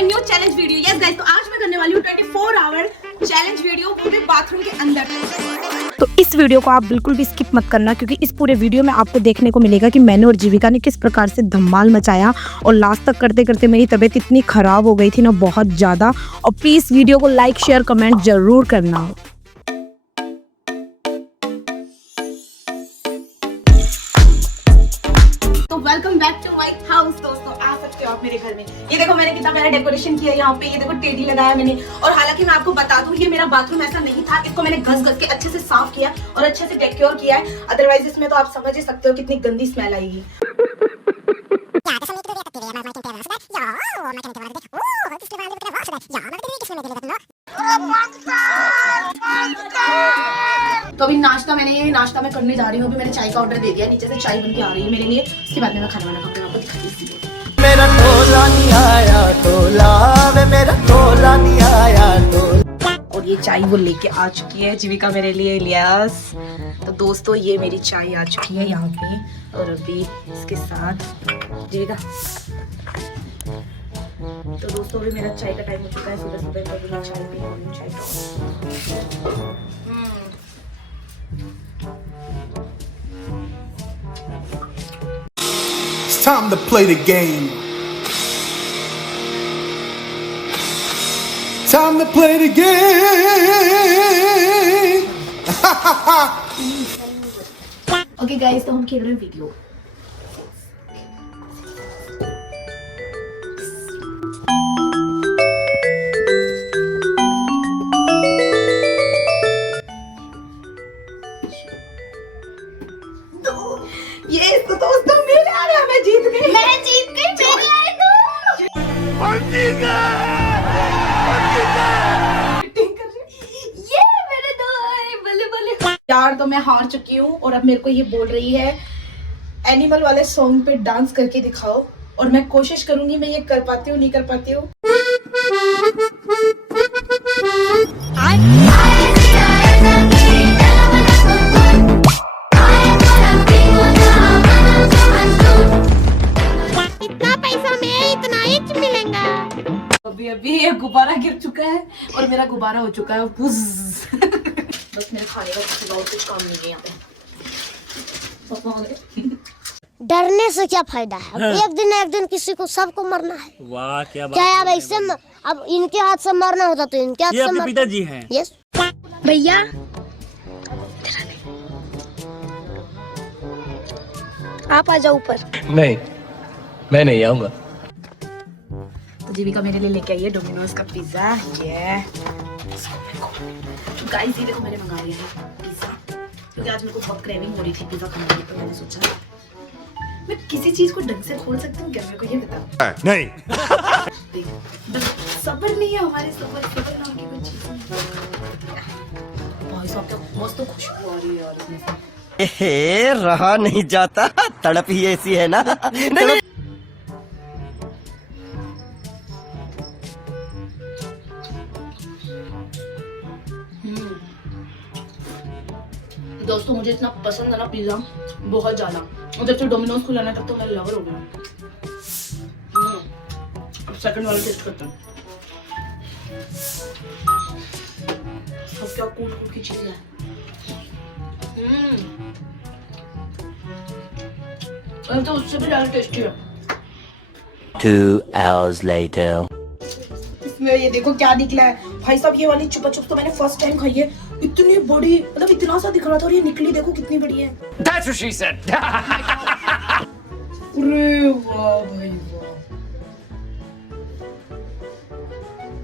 My new challenge video. Yes guys, तो आज मैं करने वाली हूँ 24 आवर चैलेंज वीडियो पूरे बाथरूम के अंदर। तो इस वीडियो को आप बिल्कुल भी स्किप मत करना, क्योंकि इस पूरे वीडियो में आपको देखने को मिलेगा कि मैंने और जीविका ने किस प्रकार से धमाल मचाया और लास्ट तक करते करते मेरी तबीयत इतनी खराब हो गई थी ना, बहुत ज़्यादा। और प्लीज़ वीडियो को लाइक शेयर कमेंट जरूर करना। तो welcome back to my house. दोस्तों, आ सकते हो आप मेरे घर में। ये देखो मैंने कितना प्यारा डेकोरेशन किया है यहाँ पे। ये देखो टेडी लगाया मैंने। और हालांकि मैं आपको बता दूं, ये मेरा बाथरूम ऐसा नहीं था। इसको मैंने घस के अच्छे से साफ किया और अच्छे से डेकोर किया है। अदरवाइज इसमें तो आप समझ ही सकते हो कितनी गंदी स्मेल आएगी। तो अभी नाश्ता मैं करने जा रही हूँ। अभी मैंने चाय का ऑर्डर दे दिया, नीचे से चाय बन के आ रही है मेरे लिए। उसके बाद में मैं खाना वाना खाकर आपको दिखाती हूँ। मेरा टोला नहीं आया टोला, वे मेरा टोला नहीं आया टोला। और ये चाय वो लेके आ चुकी है जीविका मेरे लिए, इलियास। तो दोस्तों, ये मेरी चाय आ चुकी है यहाँ पे। और अभी इसके साथ जीविका। तो दोस्तों, अभी मेरा चाय का टाइम हो चुका है। सुबह सुबह अभी मैं चाय पी रही हूँ। चाय It's time to play the game. Time to play the game. Okay guys, तो हम खेल रहे हैं वीडियो। ये तो दोस्तों मेरे आ गया, मैं जीत गई। मेरे आए ये मेरे दो आए, बल्ले यार। तो मैं हार चुकी हूँ और अब मेरे को ये बोल रही है एनिमल वाले सॉन्ग पे डांस करके दिखाओ। और मैं कोशिश करूंगी, मैं ये कर पाती हूँ नहीं कर पाती हूँ। अभी ये गुब्बारा गिर चुका है और मेरा गुब्बारा हो चुका है बुज़। बस मेरे खाने का किसी और कुछ काम नहीं है यहाँ पे। डरने से क्या फायदा है? एक दिन किसी को सबको मरना है। वाह, क्या बात क्या है। अब ऐसे अब इनके हाथ से मरना होता तो इनके हाथ ये से आपके पिताजी हैं। यस भैया, आप आ जाओ ऊपर। नहीं, मैं नहीं आऊंगा। तो जीविका मेरे लिए लेके आई है डोमिनोज का पिज्जा। ये गाइस, ये देखो मैंने मंगा लिया है पिज्जा, क्योंकि आज मेरे को बहुत क्रेविंग हो रही थी पिज्जा खाने की। तो मैंने सोचा मैं किसी चीज को ढंग से खोल सकती हूँ क्या? मेरे को ये बता। नहीं। बस सब्र नहीं है हमारे, सब्र नाम की कोई चीज नहीं। भाई साहब, क्या मस्त खुशबू आ रही है यार इसमें से। रहा नहीं जाता, तड़प ही ऐसी है ना। नहीं। दोस्तों, मुझे इतना पसंद है ना पिज्जा, बहुत ज्यादा। और जब से डोमिनोज खुला ना, तब तो मैं लवर हो गया। अब सेकंड वाला टेस्ट करते हैं। अब क्या कूट की चीज है। अब तो उससे भी ज्यादा टेस्टी है। 2 hours later. इसमें ये देखो क्या निकला है भाई साहब। ये वाली चुपा चुप तो मैंने फर्स्ट टाइम खाई है। इतनी बड़ी, मतलब इतना सा दिख रहा था और ये निकली देखो कितनी बड़ी है। That's what she said. अरे वाह भाई वाह।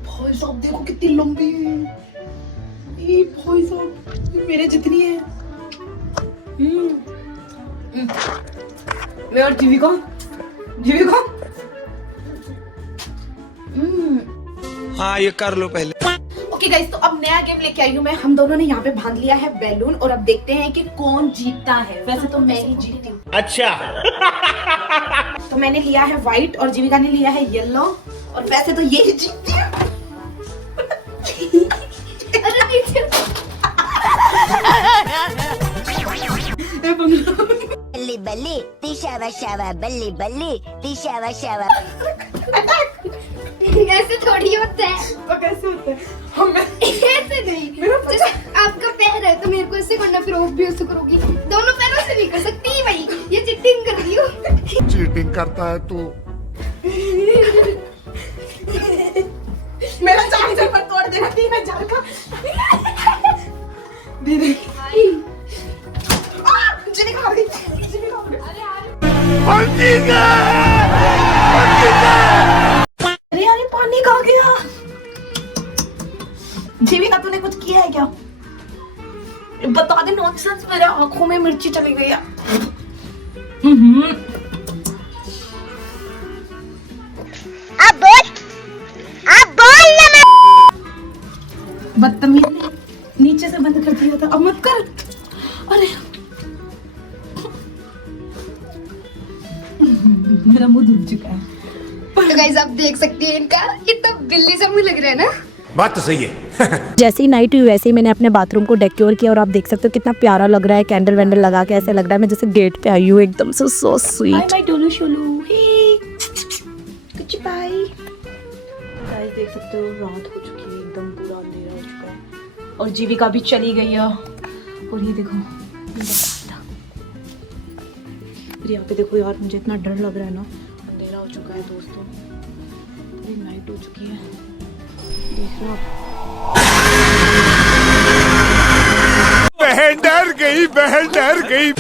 भाई साहब देखो कितनी लंबी है ये। भाई साहब ये मेरे जितनी है। मैं और जीविका हाँ, ये कर लो पहले। ओके गाइस, तो अब नया गेम लेके आई हूँ मैं। हम दोनों ने यहाँ पे बांध लिया है बैलून और अब देखते हैं कि कौन जीतता है। वैसे तो मैं ही जीती हूँ। अच्छा। तो मैंने लिया है व्हाइट और जीविका ने लिया है येलो। और वैसे तो ये ही जीतती है। बल्ली बल्ली तिशावा शावा बल्ली बल्ली तिशावा शावा। ऐसे थोड़ी होता है। तो कैसे होता है? हम ऐसे नहीं, जैसे आपका पैर है तो मेरे को ऐसे करना, फिर वो भी ऐसे करोगी। दोनों पैरों से नहीं कर सकती भाई, ये चीटिंग कर रही हो। चीटिंग करता है तू। मेरा चार्जर पर तोड़ देना 3000 का। दीदी जिनी खा गई, जिनी खा गई। अरे यार ये पानी खा गया। जीविका तूने कुछ किया है क्या? बता दे। नॉनसेंस, मेरे आंखों में मिर्ची चली गई है। अब बोल ना। बदतमीज, नीचे से बंद कर दिया था, अब मत कर। अरे मेरा मुंह धुल चुका है। तो गाइस आप देख सकते हैं इनका कितना बिल्ली सा मुंह लग रहा है ना। बात तो सही है। जैसे ही नाइट हुई वैसे ही मैंने अपने बाथरूम को डेकोर किया और आप देख सकते हो कितना प्यारा लग रहा है। कैंडल वैंडल लगा के ऐसे लग रहा है मैं जैसे गेट पे आई हूँ, एकदम से सो स्वीट। माय डोलू शोलू, कुछ बाय। गाइस देख सकते हो रात हो चुकी है, एकदम पूरा अंधेरा हो चुका है और जीविका भी चली गई है। और ये देखो यहाँ पे देखो यार, मुझे इतना डर लग रहा है ना। अंधेरा हो चुका है दोस्तों, पूरी नाइट हो चुकी है। देख रहे हो आप? बहन डर गई, बहन डर गई।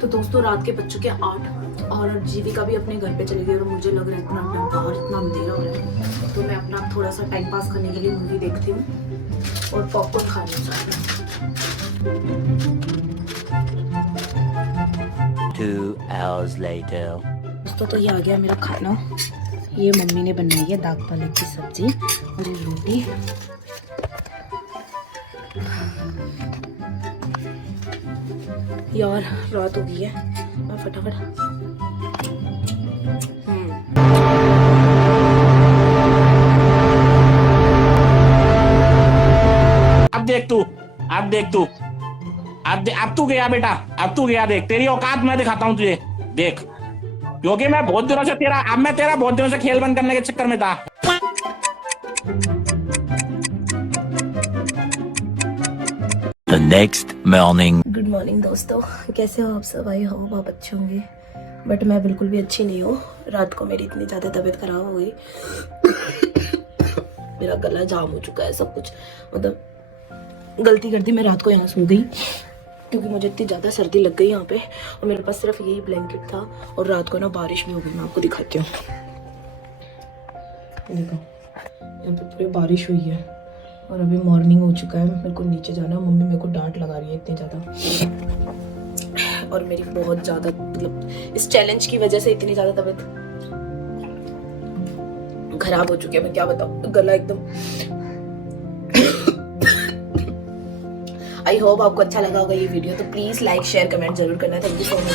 तो दोस्तों रात के बज चुके 8 और जीविका भी अपने घर पे चली गई और मुझे लग रहा है इतना बाहर इतना अंधेरा हो रहा है, तो मैं अपना थोड़ा सा टाइम पास करने के लिए मूवी देखती हूँ और पॉपकॉर्न खाने चाहती हूँ। 2 hours later. दोस्तों तो ये आ गया मेरा खाना। ये मम्मी ने बनाई है दाग पालक की सब्जी और ये रोटी। यार रात हो गई है, मैं फटाफट अब देख तू, अब देख तू, अब तू गया बेटा, अब तू गया। देख तेरी औकात मैं दिखाता हूँ तुझे, देख। क्योंकि मैं बहुत दिनों से तेरा बहुत दिनों से खेल बंद करने के चक्कर में था। The next morning. Good morning दोस्तों, कैसे हो आप सब? आई होप आप अच्छे होंगे, बट मैं बिल्कुल भी अच्छी नहीं हूँ। रात को मेरी इतनी ज़्यादा तबीयत खराब हो गई, मेरा गला जाम हो चुका है, सब कुछ मतलब गलती कर दी। मैं रात को यहाँ सो गई क्योंकि मुझे इतनी ज़्यादा सर्दी लग गई यहाँ पे और मेरे पास सिर्फ यही ब्लैंकेट था और रात को ना बारिश भी हो गई। मैं आपको दिखाती हूँ, देखो यहाँ पे पूरी बारिश हुई है और अभी मॉर्निंग हो चुका है। मेरे को नीचे जाना है, मम्मी मेरे को डांट लगा रही है इतनी ज़्यादा, और मेरी बहुत ज़्यादा मतलब इस चैलेंज की वजह से इतनी ज़्यादा तबीयत खराब हो चुकी है। मैं क्या बताऊँ, गला एकदम। आई होप आपको अच्छा लगा होगा ये वीडियो, तो प्लीज लाइक शेयर कमेंट जरूर करना। Thank you so much.